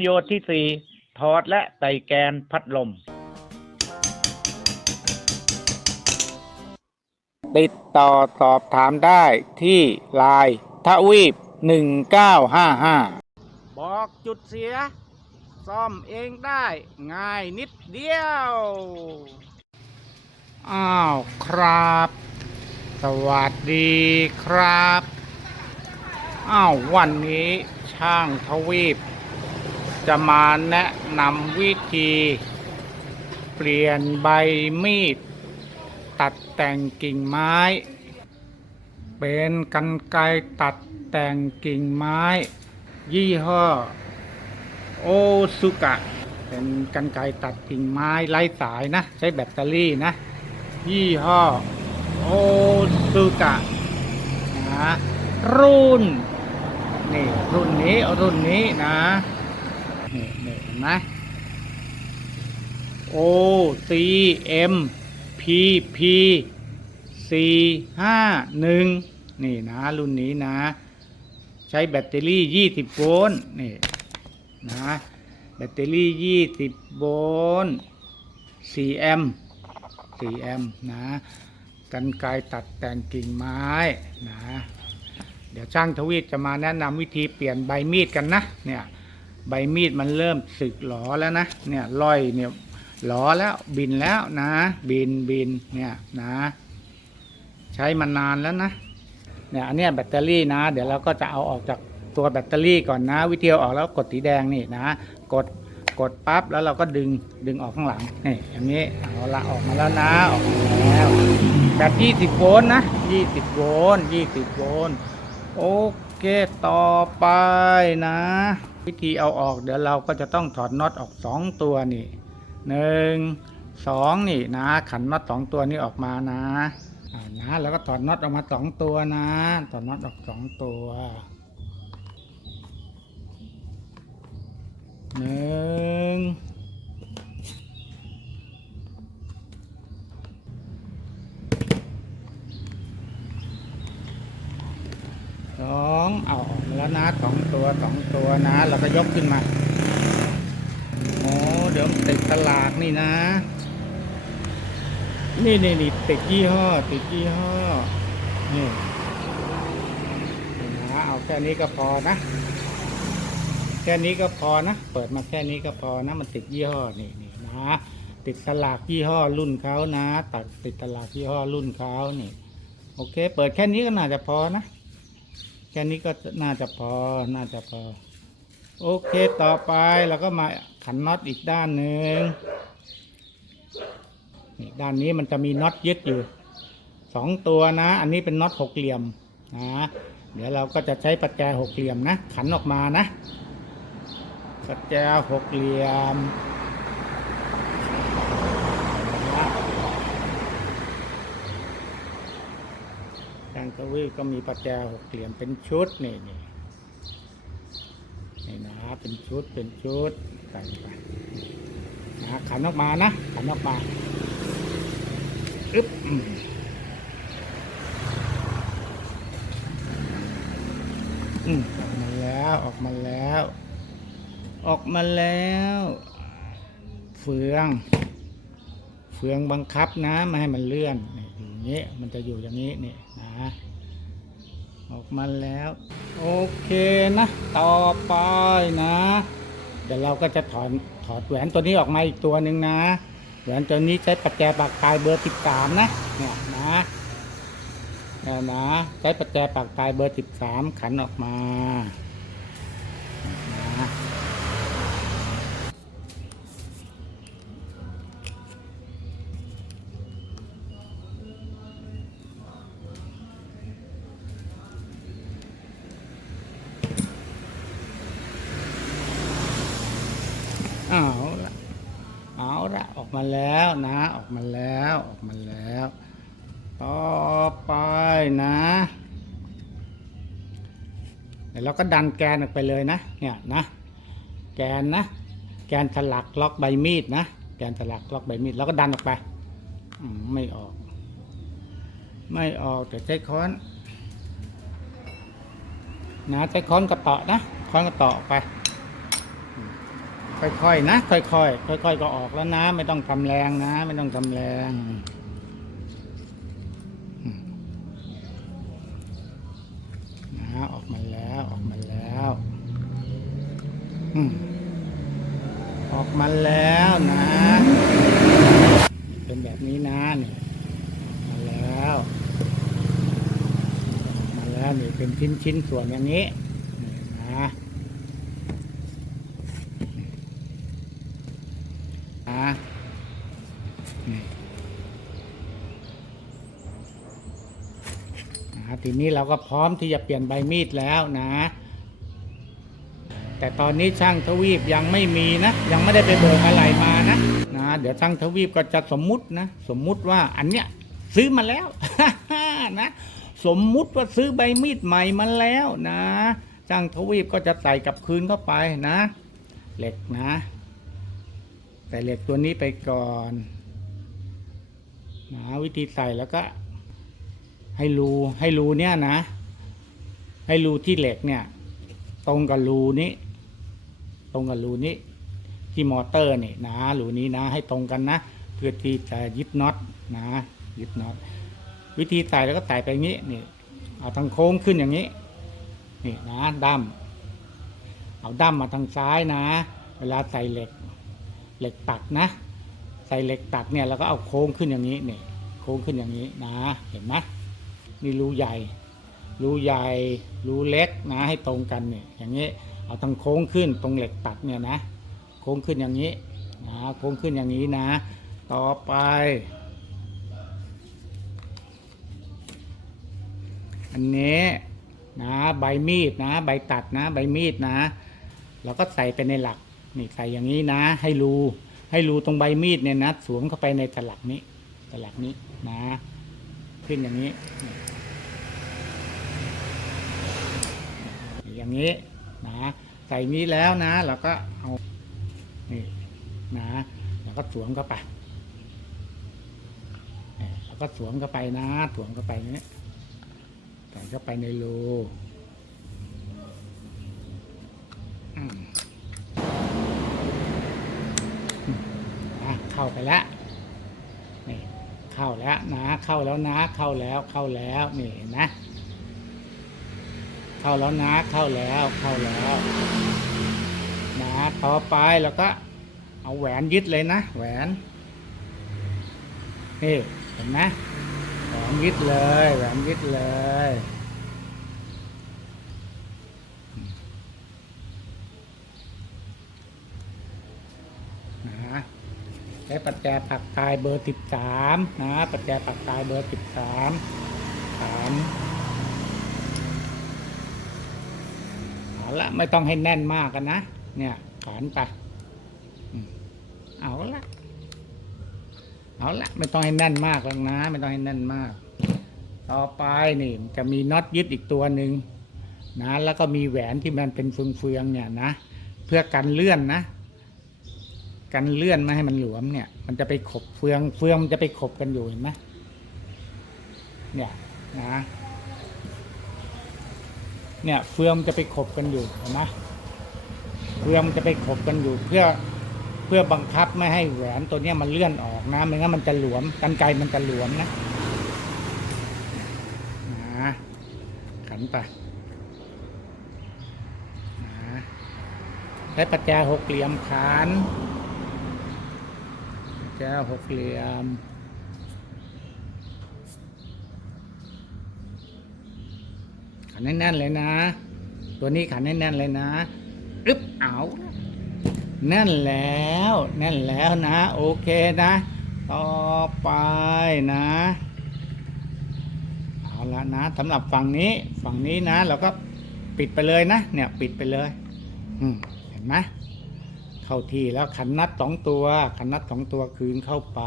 ประโยชน์ที่สี่ถอดและใส่แกนพัดลม ติดต่อสอบถามได้ที่ไลน์ทวีป 1955 บอกจุดเสีย ซ่อมเองได้ง่ายนิดเดียว อ้าวครับ สวัสดีครับ อ้าววันนี้ช่างทวีป จะมาแนะนำวิธี เปลี่ยนใบมีด ตัดแต่งกิ่งไม้ เป็นกันไกตัดแต่งกิ่งไม้ ยี่ห้อ โอซุกะ เป็นกันไกตัดกิ่งไม้ไร้สายนะ ใช้แบตเตอรี่นะ ยี่ห้อ โอซุกะนะรุ่นนี่รุ่นนี้รุ่นนี้นะ ไหม O C M P P สี่ห้าหนึ่งนี่นะ รุ่นนี้นะ ใช้แบตเตอรี่ยี่สิบโวลต์นี่นะแบตเตอรี่ยี่สิบโวลต์สี่แอมป์สี่แอมป์นะกันไกรตัดแต่งกิ่งไม้นะ เดี๋ยวช่างทวีตจะมาแนะนำวิธีเปลี่ยนใบมีดกันนะเนี่ย ใบมีดมันเริ่มสึกหลอแล้วนะเนี่ยร่อยเนี่ยหลอแล้วบินแล้วนะ บินบินเนี่ยนะ ใช้มานานแล้วนะเนี่ยอันนี้แบตเตอรี่นะ เดี๋ยวเราก็จะเอาออกจากตัวแบตเตอรี่ก่อนนะ วิธีอออกแล้วกดสีแดงนี่นะ กดกดปั๊บแล้วเราก็ดึงดึงออกข้างหลังนี่อย่างนี้เอาละออกมาแล้วนะออกมาแล้วแบต20โวลต์นะ20โวลต์20โวลต์โอเคต่อไปนะ วิธีเอาออกเดี๋ยวเราก็จะต้องถอดน็อตออกสองตัวนี่หนึ่งสองนี่นะ ขันน็อตสองตัวนี้ออกมานะนะแล้วก็ถอดน็อตออกมาสองตัวนะถอดน็อตออกสองตัวหนึ่งสองเอาออกมาแล้วนะสองตัวสองตัวนะเราก็ยก ขึ้นมาโอ้เดี๋ยวติดตลาดนี่นะ นี่นี่นี่ติดยี่ห้อ ติดยี่ห้อนี่นี่นะเอาแค่นี้ก็พอนะ แค่นี้ก็พอนะ เปิดมาแค่นี้ก็พอนะ มันติดยี่ห้อ นี่นี่นะ ติดตลาดยี่ห้อรุ่นเขานะ ตัดติดตลาดยี่ห้อรุ่นเขานี่ โอเค เปิดแค่นี้ก็น่าจะพอนะ แค่นี้ก็น่าจะพอ น่าจะพอ โอเคต่อไปเราก็มาขันน็อตอีกด้านหนึ่งนี่ด้านนี้มันจะมีน็อตยึดอยู่สองตัวนะ อันนี้เป็นน็อตหกเหลี่ยมนะเดี๋ยวเราก็จะใช้ประแจหกเหลี่ยมนะ ขันออกมานะประแจหกเหลี่ยมนะทางกวีก็มีประแจหกเหลี่ยมเป็นชุดนี่นี่ เป็นชุดเป็นชุดใส่ไปนะขันออกมานะขันออกมาอึ๊บอืมออกมาแล้วออกมาแล้ว ออกมาแล้ว เฟือง เฟืองบังคับนะไม่ให้มันเลื่อนอย่างนี้มันจะอยู่อย่างนี้นี่นะ ออกมาแล้ว โอเคนะ ต่อไปนะ เดี๋ยวเราก็จะถอดถอดแหวนตัวนี้ออกมาอีกตัวหนึ่งนะ แหวนตัวนี้ใช้ปัจแจปากกายเบอร์13นะเนี่ยนะเนี่ยนะ ใช้ปัจแจปากกายเบอร์13ขันออกมา มาแล้วนะ ออกมาแล้วออกมาแล้ว ต่อไปนะเดี๋ยวเราก็ดันแกนออกไปเลยนะเนี่ยนะแกนนะ แกนถลักล็อกใบมีดนะแกนถลักล็อกใบมีดแล้วก็ดันออกไปมไม่ออก ไม่ออกแต่ใช้ค้อนนะใช้ค้อนกระเตาะนะค้อนกระเตาะอไป ค่อยๆนะ ค่อยๆค่อยๆก็ออกแล้วนะ ไม่ต้องทำแรงนะ ไม่ต้องทำแรงอืมนะออกมาแล้วออกมาแล้วอืมออกมาแล้วนะ เป็นแบบนี้นะนี่ออกมาแล้ว มาแล้วนี่เป็นชิ้นชิ้นๆส่วนอย่างนี้นี่นะนะนี่นะ ทีนี้เราก็พร้อมที่จะเปลี่ยนใบมีดแล้วนะ แต่ตอนนี้ช่างทวีปยังไม่มีนะ ยังไม่ได้ไปเบิกอะไรมานะนะ เดี๋ยวช่างทวีปก็จะสมมุตินะ สมมุติว่าอันเนี้ยซื้อมาแล้วนะสมมุติว่าซื้อใบมีดใหม่มาแล้วนะช่างทวีปก็จะใส่กลับคืนเข้าไปนะ เหล็กนะใส่เหล็กตัวนี้ไปก่อนนะวิธีใส่แล้วก็ ให้รูให้รูเนี่ยนะ ให้รูที่เหล็กเนี่ย ตรงกับรูนี้ ตรงกับรูนี้ ที่มอเตอร์นี่นะรูนี้นะ ให้ตรงกันนะ เพื่อที่จะยึดน็อตนะยึดน็อตวิธีใส่แล้วก็ใส่ไปงี้นี่เอาทางโค้งขึ้นอย่างนี้นี่นะดั้มเอาดั้มมาทางซ้ายนะ เวลาใส่เหล็ก เหล็กตักนะ ใส่เหล็กตักเนี่ยเราก็เอาโค้งขึ้นอย่างนี้นี่โค้งขึ้นอย่างนี้นะ เห็นไหม นี่รูใหญ่ รูใหญ่ รูเล็กนะให้ตรงกันเนี่ยอย่างนี้เอาทางโค้งขึ้นตรงเหล็กตักเนี่ยนะ โค้งขึ้นอย่างนี้นะโค้งขึ้นอย่างนี้นะ ต่อไป อันนี้นะใบมีดนะใบตัดนะใบมีดนะ เราก็ใส่ไปในหลักนี่ใส่อย่างนี้นะ ให้รูให้รูตรงใบมีดเนี่ยนะสวมเข้าไปในตลักนี้ตลักนี้นะ ขึ้นอย่างนี้นี่อย่างนี้นะใส่นี้แล้วนะเราก็เอานี่นะแล้วก็สวมเข้าไปแล้วก็สวมเข้าไปนะสวมเข้าไปนี้ใส่เข้าไปในรูเข้าไปแล้ว เข้าแล้วนะ เข้าแล้วนะ เข้าแล้ว เข้าแล้วนี่นนะ เข้าแล้วนะ เข้าแล้ว เข้าแล้วนะต่อไปแล้วก็ เอาแหวนยึดเลยนะ แหวน นี่เห็นไหมแหวนยึดเลย แหวนยึดเลยนะ ใช้ปัจจัยปักตายเบอร์สิบสามนะปัจจัยปักตายเบอร์สิบสามสามเอาละไม่ต้องให้แน่นมากกันนะ เนี่ยขานไปเอาละเอาละไม่ต้องให้แน่นมากแล้วนะ ไม่ต้องให้แน่นมาก ต่อไปนี่จะมีน็อตยึดอีกตัวหนึ่งนะแล้วก็มีแหวนที่มันเป็นเฟืองๆเนี่ยนะ เพื่อกันเลื่อนนะ กันเลื่อนไม่ให้มันหลวมเนี่ย มันจะไปขบเฟืองเฟืองมันจะไปขบกันอยู่เห็นไหมเนี่ยนะเนี่ยเฟืองจะไปขบกันอยู่เห็นไหมเฟืองมันจะไปขบกันอยู่ เพื่อเพื่อบังคับไม่ให้แหวนตัวเนี้ยมันเลื่อนออกนะไม่งั้นมันจะหลวมกันไกมันจะหลวมนะนะขันไปนะใช้ปัจแจหกเหลี่ยมขัน ปัจแจหกเหลี่ยม ขันแน่นเลยนะ ตัวนี้ขันแน่นเลยนะอึ๊บเอาแน่นแล้วแน่นแล้วนะ โอเคนะ ต่อไปนะ เอาละนะสำหรับฝั่งนี้ฝั่งนี้นะ เราก็ปิดไปเลยนะ เนี่ยปิดไปเลย อืมเห็นไหม เข้าที่แล้วขันนัดสองตัว ขันนัดสองตัวคืนเข้าไป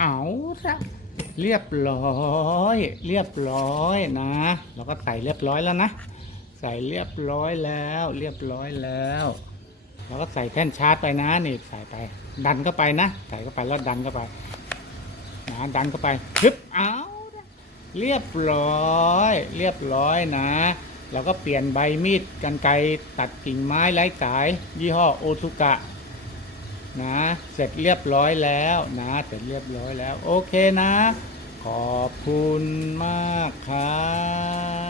เอาละเรียบร้อย เรียบร้อยนะเราก็ใส่เรียบร้อยแล้วนะ ใส่เรียบร้อยแล้ว เรียบร้อยแล้วเราก็ใส่แท่นชาร์จไปนะนี่ใส่ไป ดันเข้าไปนะ ใส่เข้าไปแล้วดันเข้าไปนะดันเข้าไปฮึบเอาเรียบร้อย เรียบร้อยนะเราก็เปลี่ยนใบมีดกันไกรตัดกิ่งไม้ไร้สาย ยี่ห้อโอทุกะ นะเสร็จเรียบร้อยแล้วนะเสร็จเรียบร้อยแล้ว โอเคนะ ขอบคุณมากครับ